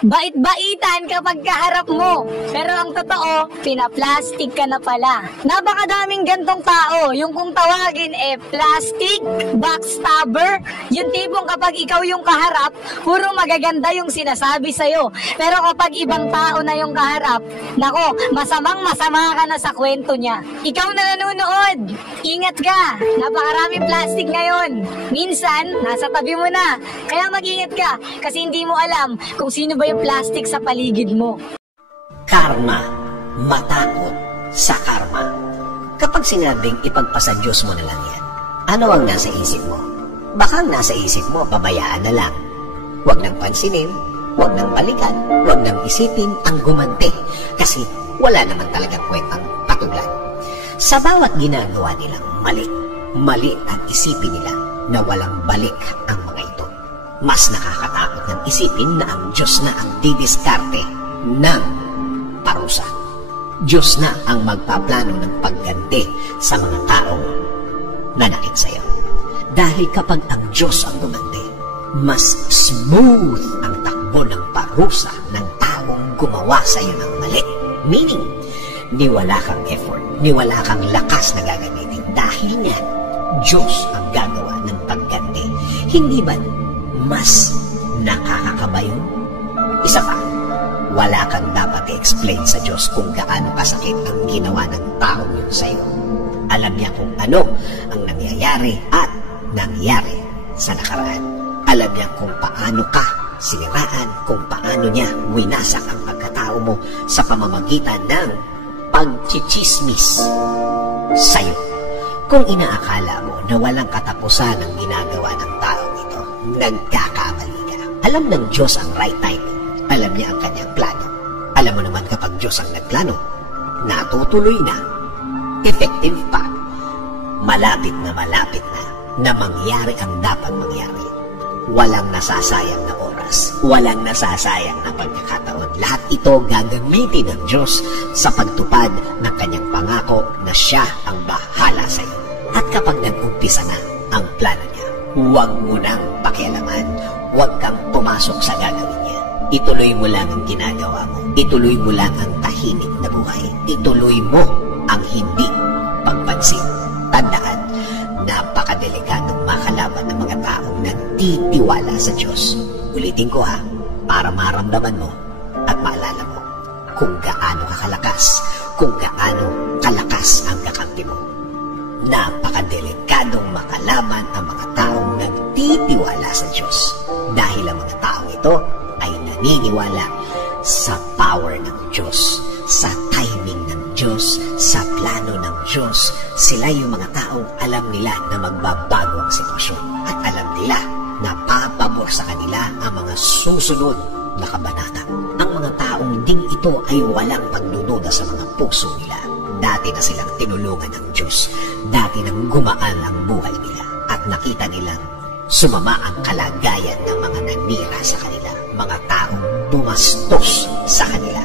Bait-baitan kapag kaharap mo. Pero ang totoo, pinaplastic ka na pala. Napakadaming gantong tao. Yung kung tawagin plastic, backstabber. Yung tipong kapag ikaw yung kaharap, puro magaganda yung sinasabi sa'yo. Pero kapag ibang tao na yung kaharap, nako, masamang-masama ka na sa kwento niya. Ikaw na nanonood, ingat ka. Napakaraming plastic ngayon. Minsan, nasa tabi mo na. Kaya mag-ingat ka kasi hindi mo alam kung sino ba yung plastic sa paligid mo. Karma. Matakot sa karma. Kapag sinabing ipagpasa Diyos mo na lang yan, ano ang nasa isip mo? Baka ang nasa isip mo, pabayaan na lang. Huwag nang pansinin, huwag nang balikan, huwag nang isipin ang gumanti. Kasi wala naman talagang kwentang patulan. Sa bawat ginagawa nilang mali ang isipin nila na walang balik ang mga ito. Mas nakakatakot ng isipin na ang Diyos na ang didiskarte ng parusa. Diyos na ang magpaplano ng pagganti sa mga taong nanakit sa iyo. Dahil kapag ang Diyos ang gumanti, mas smooth ang takbo ng parusa ng taong gumawa sa iyo ng mali. Meaning, ni wala kang effort, ni wala kang lakas na gagamitin. Dahil nga, Diyos ang gagawa ng pagganti. Hindi ba mas nakakakaba yun? Isa pa, wala kang dapat i-explain sa Diyos kung gaano kasakit ang ginawa ng taong yun sa iyo. Alam niya kung ano ang nangyayari at nangyari sa nakaraan. Alam niya kung paano ka siniraan, kung paano niya winasak ang pagkatao mo sa pamamagitan ng pagchichismis sa iyo. Kung inaakala mo na walang katapusan ang ginagawa ng taong ito, nagkakamali ka. Alam ng Diyos ang right timing. Alam niya ang kanyang plano. Alam mo naman kapag Diyos ang nagplano, natutuloy na, effective pa, malapit na mangyari ang dapat mangyari. Walang nasasayang na oras, walang nasasayang na pagkakataon. Lahat ito gagamitin ng Diyos sa pagtupad ng kanyang pangako na siya ang bahala sa iyo. At kapag nag-umpisa na ang plano niya, huwag mo nang pakialaman, huwag kang pumasok sa gagawin niya. Ituloy mo lang ang ginagawa mo. Ituloy mo lang ang tahimik na buhay. Ituloy mo ang hindi pagpansin. Tandaan, napakadelikadong makalaban ng mga taong nagtitiwala sa Diyos. Ulitin ko ha, para maramdaman mo at maalala mo kung gaano ka kalakas, kung gaano kalakas ang kakampi mo. Napakadelikadong makalaban ang mga taong nagtitiwala sa Diyos. Dahil ang mga taong ito ay naniniwala sa power ng Diyos, sa timing ng Diyos, sa plano ng Diyos. Sila yung mga taong alam nila na magbabago ang sitwasyon at alam nila na papabor sa kanila ang mga susunod na kabanata. Ang mga taong ding ito ay walang pagdududa sa mga puso nila. Dati na silang tinulungan ng Diyos. Dati nang gumaan ang buhay nila at nakita nilang sumama ang kalagayan ng mga nanira sa kanila, mga taong bumastos sa kanila.